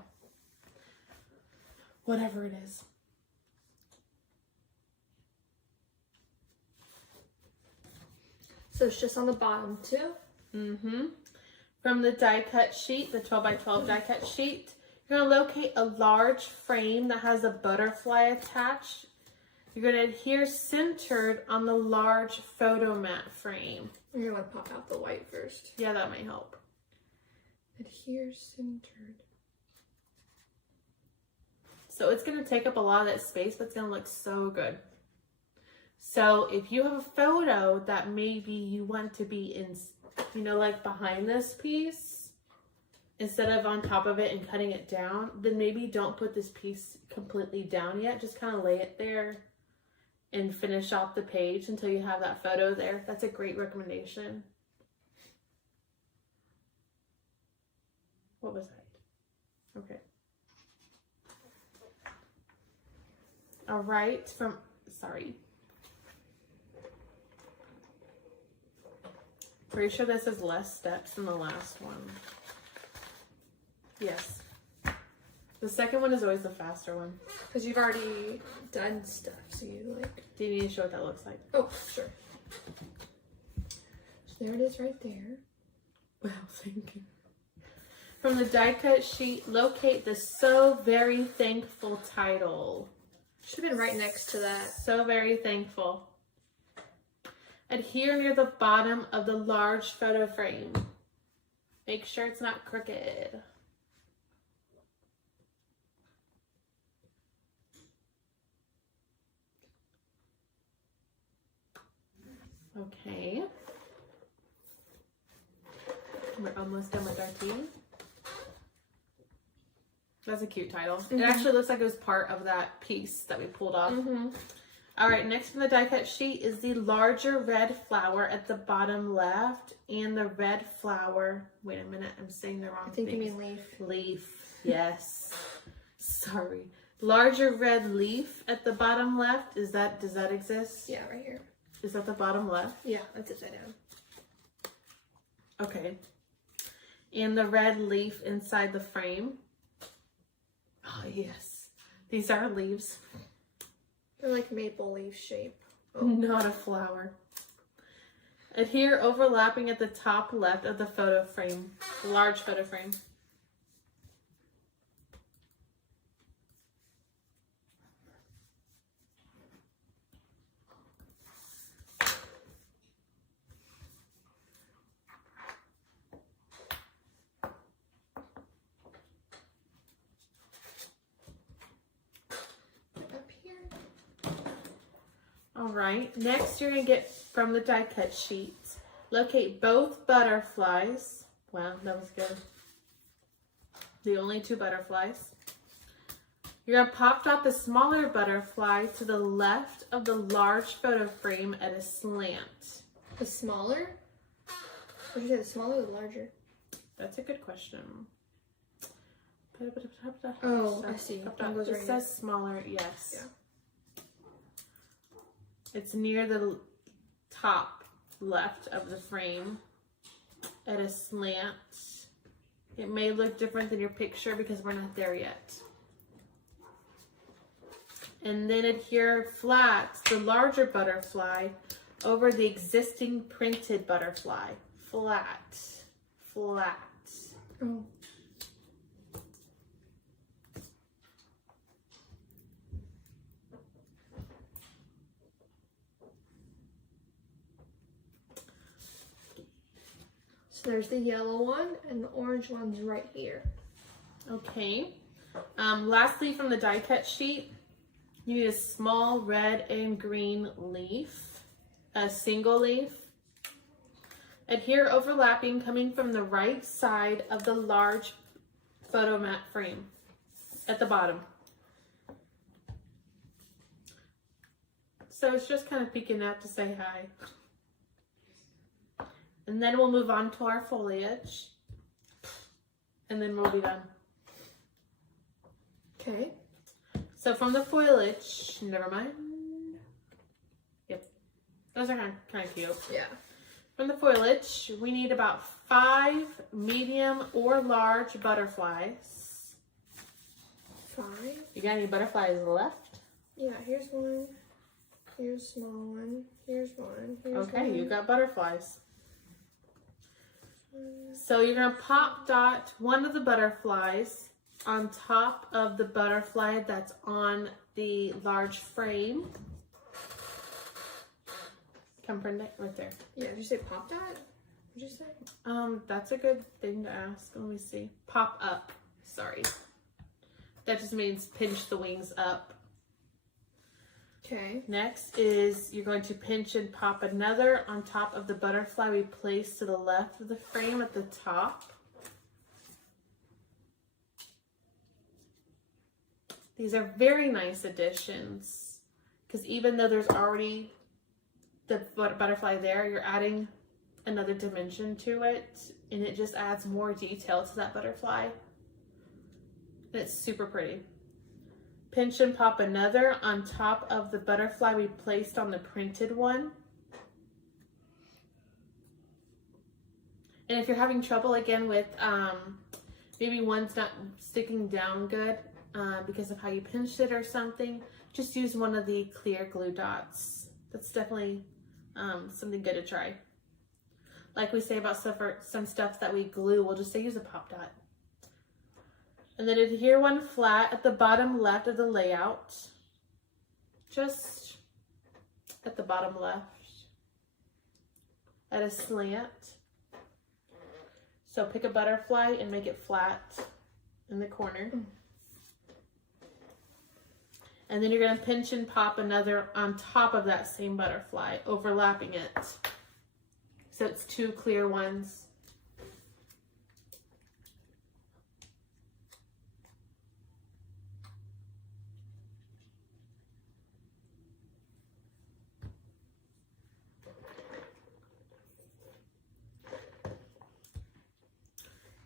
Whatever it is. So it's just on the bottom too? Mm-hmm. From the die cut sheet, the 12 by 12 die cut sheet, you're going to locate a large frame that has a butterfly attached. You're going to adhere centered on the large photo mat frame. You're going to pop out the white first. Yeah, that might help. Adhere centered. So it's going to take up a lot of that space, but it's going to look so good. So if you have a photo that maybe you want to be in, you know, like behind this piece, instead of on top of it and cutting it down, then maybe don't put this piece completely down yet. Just kind of lay it there and finish off the page until you have that photo there. That's a great recommendation. What was that? Okay. All right, sorry. Pretty sure this is less steps than the last one. Yes. The second one is always the faster one. Because you've already done stuff, so you like... Do you need to show what that looks like? Oh, sure. So there it is right there. Wow, thank you. From the die cut sheet, locate the So Very Thankful title. Should have been right next to that. So Very Thankful. Adhere near the bottom of the large photo frame. Make sure it's not crooked. Okay. We're almost done with our tea. That's a cute title. Mm-hmm. It actually looks like it was part of that piece that we pulled off. Mm-hmm. All right, next from the die cut sheet is the larger red flower at the bottom left and the red flower. Wait a minute, I'm saying the wrong thing. I think you mean leaf. Leaf, yes. Sorry. Larger red leaf at the bottom left. Does that exist? Yeah, right here. Is that the bottom left? Yeah, that's upside down. Okay. And the red leaf inside the frame. Oh, yes. These are leaves. They're like maple leaf shape. Oh. Not a flower. Adhere overlapping at the top left of the photo frame. The large photo frame. All right, next you're gonna get from the die cut sheet, locate both butterflies. Wow, that was good. The only 2 butterflies. You're gonna pop dot the smaller butterfly to the left of the large photo frame at a slant. The smaller? Or did you say the smaller or the larger? That's a good question. Oh, I see. It says smaller, yes. Yeah. It's near the top left of the frame at a slant. It may look different than your picture because we're not there yet. And then adhere flat the larger butterfly over the existing printed butterfly. Flat. Flat. Oh. So there's the yellow one and the orange one's right here. Okay. Lastly, from the die cut sheet, you need a small red and green leaf, a single leaf. Adhere overlapping coming from the right side of the large photo mat frame at the bottom. So it's just kind of peeking out to say hi. And then we'll move on to our foliage. And then we'll be done. Okay. So from the foliage, never mind. Yep. Those are kind of cute. Yeah. From the foliage, we need about 5 medium or large butterflies. 5? You got any butterflies left? Yeah, here's one. Here's a small one. Here's one. Here's Okay, one. you got butterflies. So you're going to pop dot one of the butterflies on top of the butterfly that's on the large frame. Come print it right there. Yeah, did you say pop dot? What'd you say? That's a good thing to ask. Let me see. Pop up. Sorry. That just means pinch the wings up. Okay. Next is you're going to pinch and pop another on top of the butterfly we placed to the left of the frame at the top. These are very nice additions because even though there's already the butterfly there, you're adding another dimension to it and it just adds more detail to that butterfly. And it's super pretty. Pinch and pop another on top of the butterfly we placed on the printed one. And if you're having trouble again with maybe one's not sticking down good because of how you pinched it or something, just use one of the clear glue dots. That's definitely something good to try. Like we say about some stuff that we glue, we'll just say use a pop dot. And then adhere one flat at the bottom left of the layout. Just at the bottom left. At a slant. So pick a butterfly and make it flat in the corner. And then you're going to pinch and pop another on top of that same butterfly, overlapping it. So it's 2 clear ones.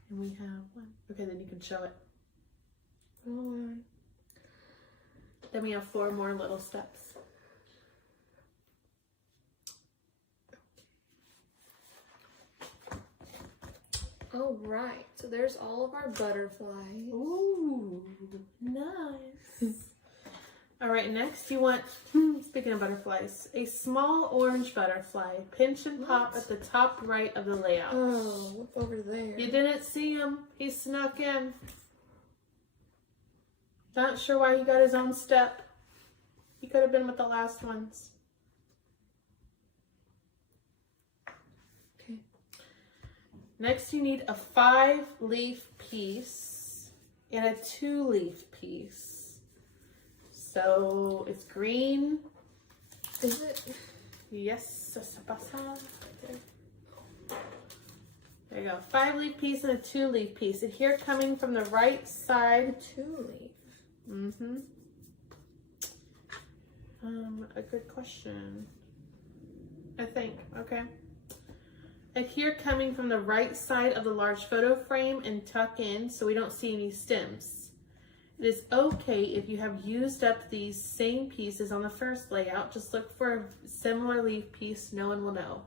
And we have one. Okay, then you can show it. Then we have 4 more little steps. All right, so there's all of our butterflies. Ooh, nice. All right, next you want, speaking of butterflies, a small orange butterfly. Pinch and pop at the top right of the layout. Oh, look over there. You didn't see him. He snuck in. Not sure why he got his own step. He could have been with the last ones. Okay. Next you need a 5-leaf piece and a 2-leaf piece. So it's green, Is it? Yes. There you go. 5-leaf piece and a 2-leaf piece. Adhere coming from the right side. 2-leaf. Mm-hmm. A good question. I think. Okay. Adhere coming from the right side of the large photo frame and tuck in so we don't see any stems. It is okay if you have used up these same pieces on the first layout. Just look for a similar leaf piece. No one will know.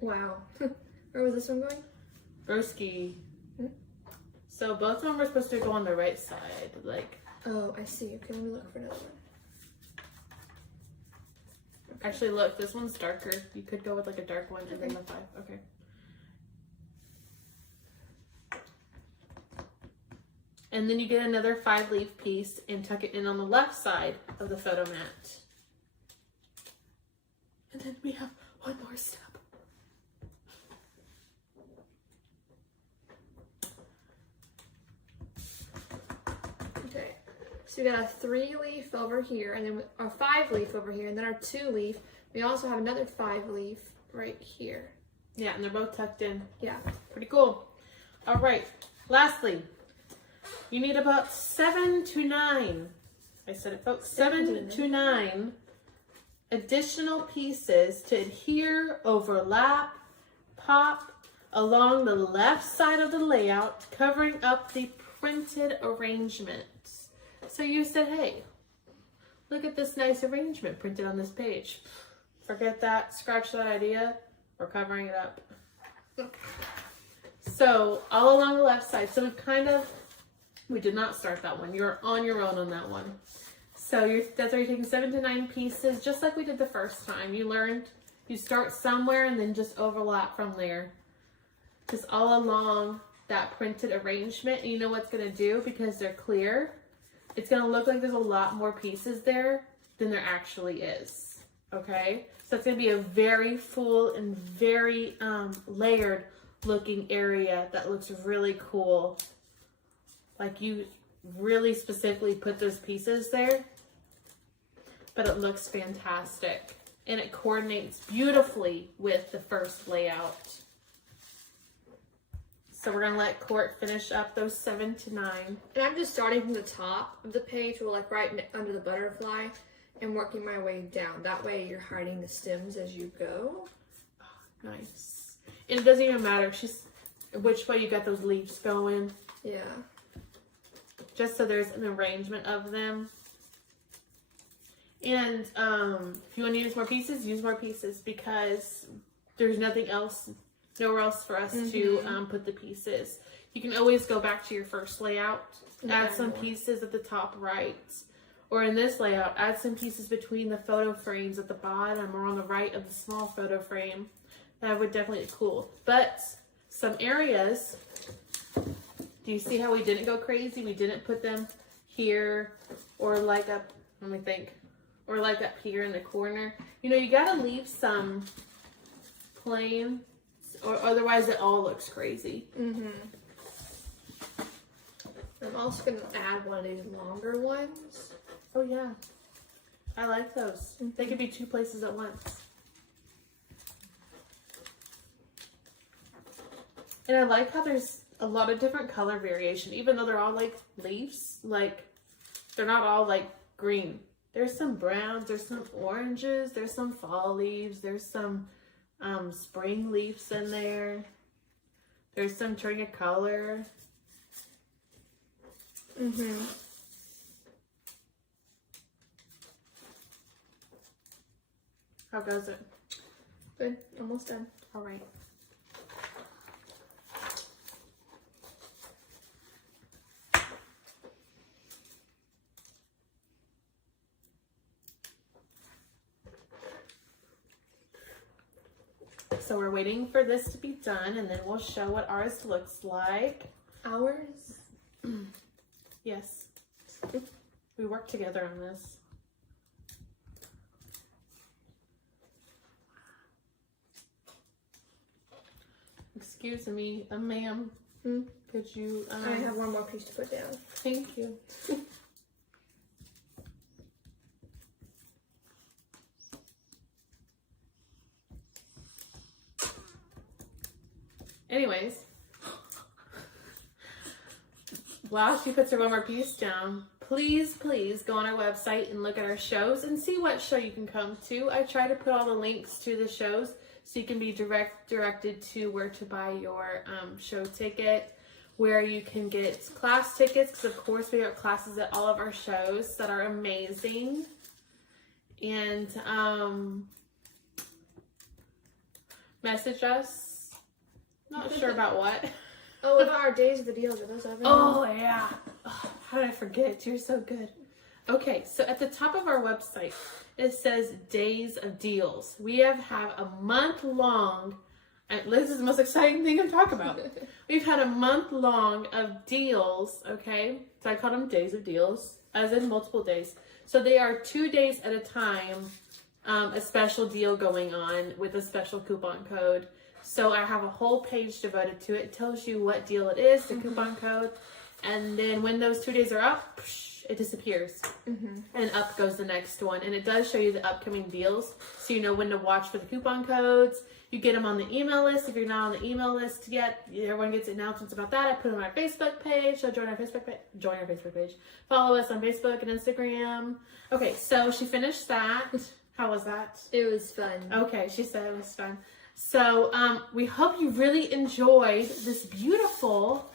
Wow. Where was this one going? Broski. So both of them were supposed to go on the right side. Like. Oh, I see. Okay, let me look for another one. Actually, look, this one's darker. You could go with like a dark one and then the 5. Okay. And then you get another 5-leaf piece and tuck it in on the left side of the photo mat. And then we have one more step. Okay. So we got a 3-leaf over here, and then our 5-leaf over here, and then our 2-leaf. We also have another 5-leaf right here. Yeah, and they're both tucked in. Yeah. Pretty cool. All right. Lastly, you need about 7 to 9. I said it, folks. 7 to 9 additional pieces to adhere, overlap, pop along the left side of the layout, covering up the printed arrangement. So you said, hey, look at this nice arrangement printed on this page. Forget that, scratch that idea, we're covering it up. So all along the left side, so we did not start that one. You're on your own on that one. So that's why you're taking 7 to 9 pieces, just like we did the first time. You learned, you start somewhere and then just overlap from there. Just all along that printed arrangement. And you know what's gonna do, because they're clear, it's gonna look like there's a lot more pieces there than there actually is, okay? So it's gonna be a very full and very layered looking area that looks really cool. Like you really specifically put those pieces there, but it looks fantastic. And it coordinates beautifully with the first layout. So we're gonna let Court finish up those 7 to 9. And I'm just starting from the top of the page, or like right under the butterfly, and working my way down. That way you're hiding the stems as you go. Oh, nice. And it doesn't even matter which way you got those leaves going. Yeah. Just so there's an arrangement of them. And if you want to use more pieces, because there's nothing else, nowhere else for us to put the pieces. You can always go back to your first layout, add some pieces at the top right. Or in this layout, add some pieces between the photo frames at the bottom or on the right of the small photo frame. That would definitely be cool. But some areas, do you see how we didn't go crazy? We didn't put them here or like up, let me think, or like up here in the corner. You know, you gotta leave some plain, or otherwise it all looks crazy. I'm also gonna add one of these longer ones. Oh yeah, I like those. They could be 2 places at once. And I like how there's a lot of different color variation, even though they're all like leaves, like they're not all like green. There's some browns, there's some oranges, there's some fall leaves, there's some spring leaves in there. There's some turning of color. How goes it? Good, almost done. All right. So we're waiting for this to be done, and then we'll show what ours looks like. Ours? Yes. We work together on this. Excuse me, ma'am. Could you... I have one more piece to put down. Thank you. Anyways, while she puts her one more piece down, please go on our website and look at our shows and see what show you can come to. I try to put all the links to the shows so you can be directed to where to buy your show ticket, where you can get class tickets, because of course we have classes at all of our shows that are amazing. And message us. Not sure about what. Oh, about our days of the deals. Are those available? Oh, yeah. Oh, how did I forget? You're so good. Okay, so at the top of our website, it says Days of Deals. We have a month long, and this is the most exciting thing to talk about. We've had a month long of deals, okay? So I call them Days of Deals, as in multiple days. So they are 2 days at a time, a special deal going on with a special coupon code. So I have a whole page devoted to it. It tells you what deal it is, the coupon code. And then when those 2 days are up, it disappears. And up goes the next one. And it does show you the upcoming deals. So you know when to watch for the coupon codes. You get them on the email list. If you're not on the email list yet, everyone gets announcements about that. I put them on our Facebook page. So join our Facebook page. Follow us on Facebook and Instagram. Okay, so she finished that. How was that? It was fun. Okay, she said it was fun. So we hope you really enjoyed this beautiful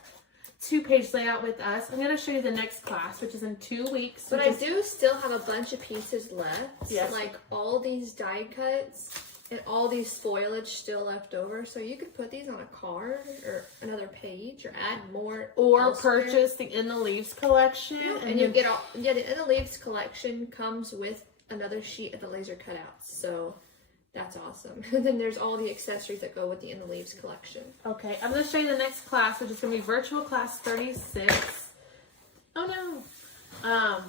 2-page layout with us. I'm going to show you the next class, which is in 2 weeks. But I do still have a bunch of pieces left. Yes. Like all these die cuts and all these foliage still left over. So you could put these on a card or another page or add more. Or elsewhere. purchase the In the Leaves collection. And you get all, the In the Leaves collection comes with another sheet of the laser cutouts. So that's awesome. And then there's all the accessories that go with the In the Leaves collection. Okay, I'm going to show you the next class, which is going to be virtual class 36. Oh no.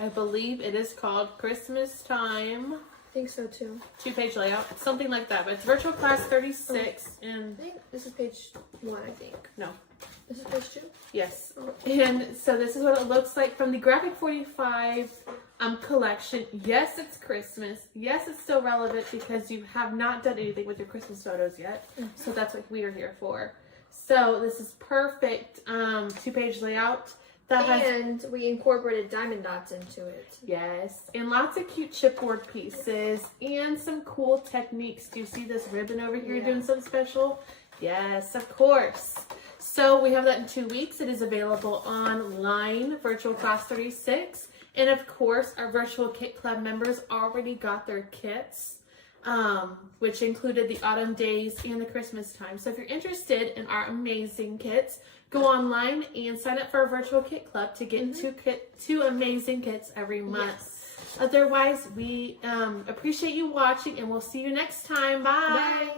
I believe it is called Christmas Time. I think so too. 2-page layout, something like that. But it's virtual class 36. And I think this is page 1, I think. no. This is page 2? Yes. And so this is what it looks like from the Graphic 45 collection. Yes, it's Christmas. Yes, it's still relevant because you have not done anything with your Christmas photos yet. So that's what we are here for. So this is perfect 2-page layout. And we incorporated diamond dots into it. Yes, and lots of cute chipboard pieces and some cool techniques. Do you see this ribbon over here doing something special? Yes, of course. So we have that in 2 weeks. It is available online, virtual class 36. And of course, our virtual kit club members already got their kits, which included the autumn days and the Christmas time. So if you're interested in our amazing kits, go online and sign up for our virtual kit club to get two amazing kits every month. Yes. Otherwise, we appreciate you watching, and we'll see you next time. Bye. Bye.